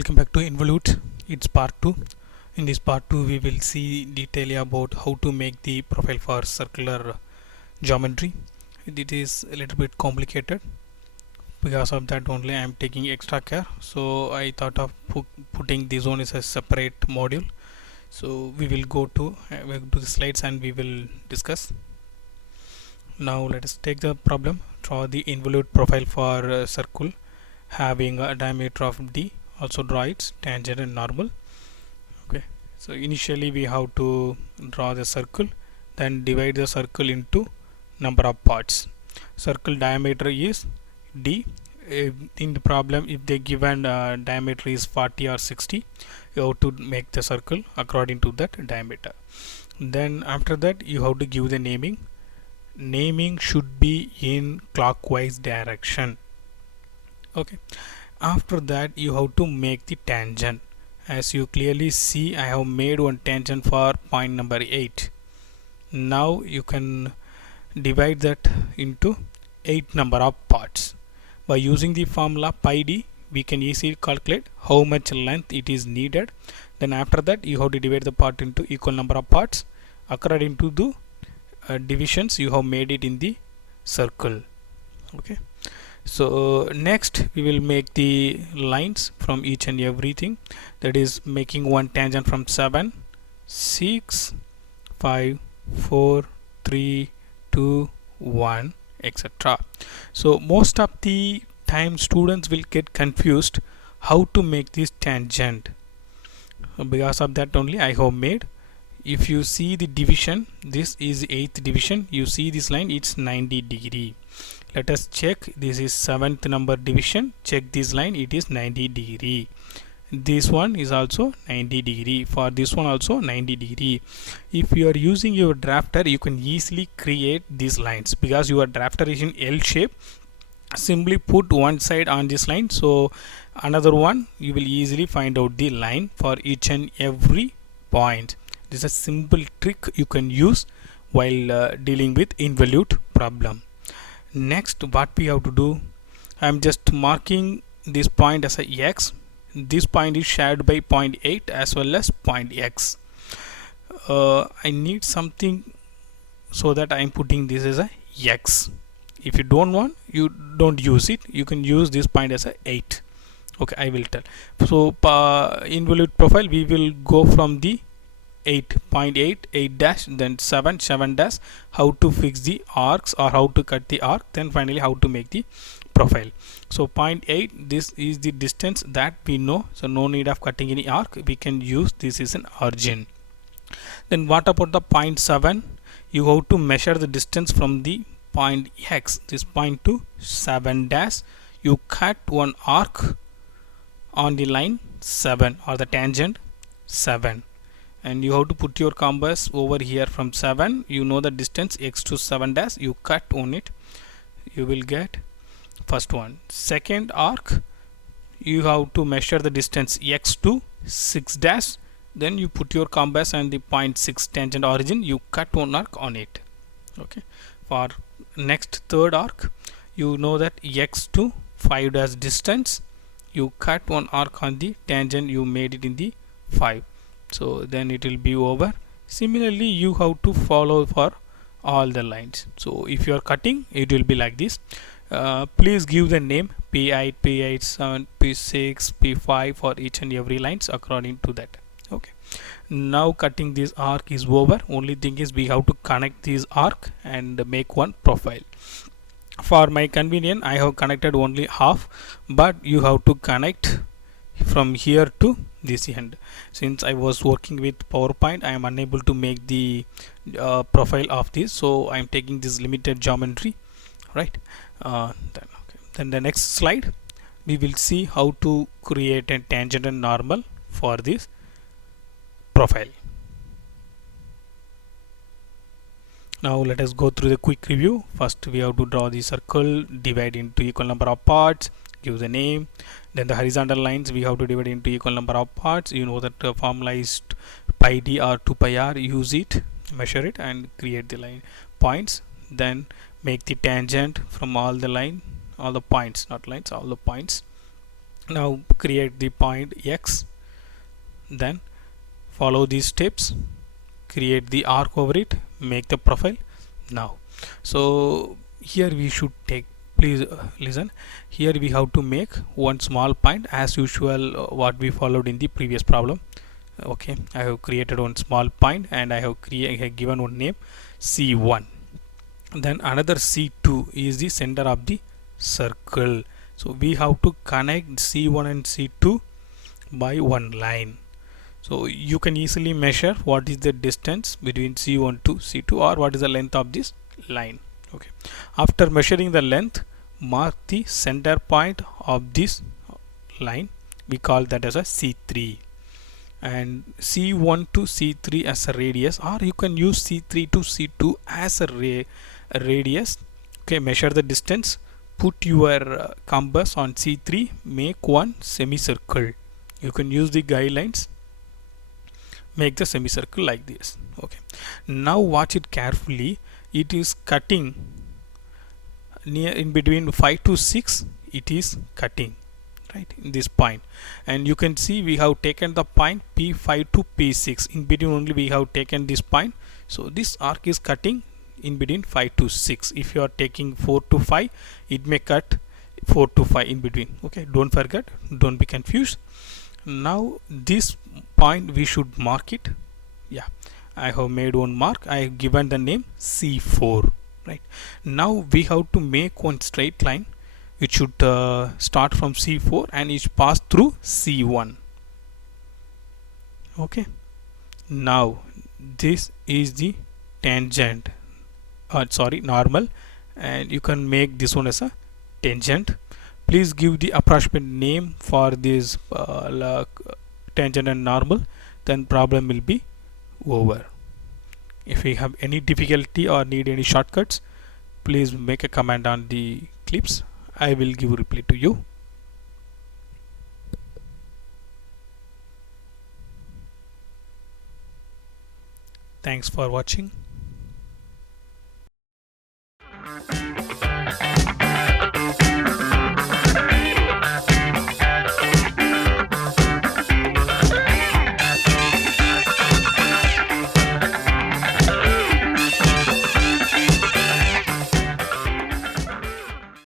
Welcome back to Involute. It's part 2. In this part 2 we will see detail about how to make the profile for circular geometry. It is a little bit complicated. Because of that only I am taking extra care. So I thought of putting this one as a separate module. So we will go to the slides and we will discuss. Now let us take the problem. Draw the involute profile for a circle having a diameter of d. Also draw its tangent and normal. Okay, so initially we have to draw the circle, then divide the circle into number of parts. Circle diameter is d. In the problem, if they given diameter is 40 or 60, you have to make the circle according to that diameter. Then after that you have to give the naming should be in clockwise direction. Okay, after that you have to make the tangent. As you clearly see, I have made one tangent for point number 8. Now you can divide that into 8 number of parts. By using the formula pi d, we can easily calculate how much length it is needed. Then after that you have to divide the part into equal number of parts according to the divisions you have made it in the circle. Okay, so next we will make the lines from each and everything, that is making one tangent from 7 6 5 4 3 2 1, etc. So most of the time students will get confused how to make this tangent. Because of that only I have made. If you see the division, this is 8th division, you see this line, it's 90 degree. Let us check, this is 7th number division, check this line, it is 90 degree. This one is also 90 degree, for this one also 90 degree. If you are using your drafter, you can easily create these lines. Because your drafter is in L shape, simply put one side on this line, so another one you will easily find out the line for each and every point. This is a simple trick you can use while dealing with involute problem. Next, what we have to do, I am just marking this point as a x. This point is shared by point 8 as well as point x. I need something, so that I am putting this as a x. If you don't want, you don't use it, you can use this point as a 8. Okay, I will tell. So involute profile, we will go from the 8 dash, then 7 dash, how to fix the arcs or how to cut the arc, then finally how to make the profile. So point 8, this is the distance that we know, so no need of cutting any arc, we can use this is an origin. Then what about the point 7? You have to measure the distance from the point x, this point to 7 dash, you cut one arc on the line 7 or the tangent 7, and you have to put your compass over here from 7, you know the distance x to 7 dash, you cut on it, you will get first one. Second arc, you have to measure the distance x to 6 dash, then you put your compass and the point 6 tangent origin, you cut one arc on it. Okay, for next third arc, you know that x to 5 dash distance, you cut one arc on the tangent you made it in the 5, so then it will be over. Similarly you have to follow for all the lines. So if you are cutting, it will be like this. Please give the name P8, P8, 7, P6, P5 for each and every lines according to that. Okay, now cutting this arc is over. Only thing is we have to connect this arc and make one profile. For my convenience, I have connected only half, but you have to connect from here to this end. Since I was working with PowerPoint, I am unable to make the profile of this, so I am taking this limited geometry, right? Then the next slide we will see how to create a tangent and normal for this profile. Now let us go through the quick review. First we have to draw the circle, divide into equal number of parts, give the name. Then the horizontal lines we have to divide into equal number of parts. You know that the formula is pi d or 2 pi r, use it, measure it and create the line points. Then make the tangent from all the points, not lines, all the points. Now create the point X, then follow these steps, create the arc over it, make the profile. Now, so here we should take, please listen, here we have to make one small point as usual, what we followed in the previous problem. Okay, I have created one small point and I have given one name C1. Then another C2 is the center of the circle, so we have to connect C1 and C2 by one line. So you can easily measure what is the distance between C1 to C2, or what is the length of this line. Okay, after measuring the length, mark the center point of this line, we call that as a C3, and C1 to C3 as a radius, or you can use C3 to C2 as a radius. Okay, measure the distance, put your compass on C3, make one semicircle. You can use the guidelines, make the semicircle like this. Okay, now watch it carefully. It is cutting near in between 5 to 6, it is cutting right in this point, and you can see we have taken the point P5 to P6, in between only we have taken this point. So this arc is cutting in between 5 to 6. If you are taking 4 to 5, it may cut 4 to 5 in between. Okay, don't forget, don't be confused. Now this point we should mark it. Yeah, I have made one mark, I have given the name C4. Right, now we have to make one straight line. It should start from C4 and it pass through C1. Okay, now this is the tangent, normal, and you can make this one as a tangent. Please give the approximate name for this tangent and normal, then problem will be over. If you have any difficulty or need any shortcuts, please make a comment on the clips. I will give a reply to you. Thanks for watching.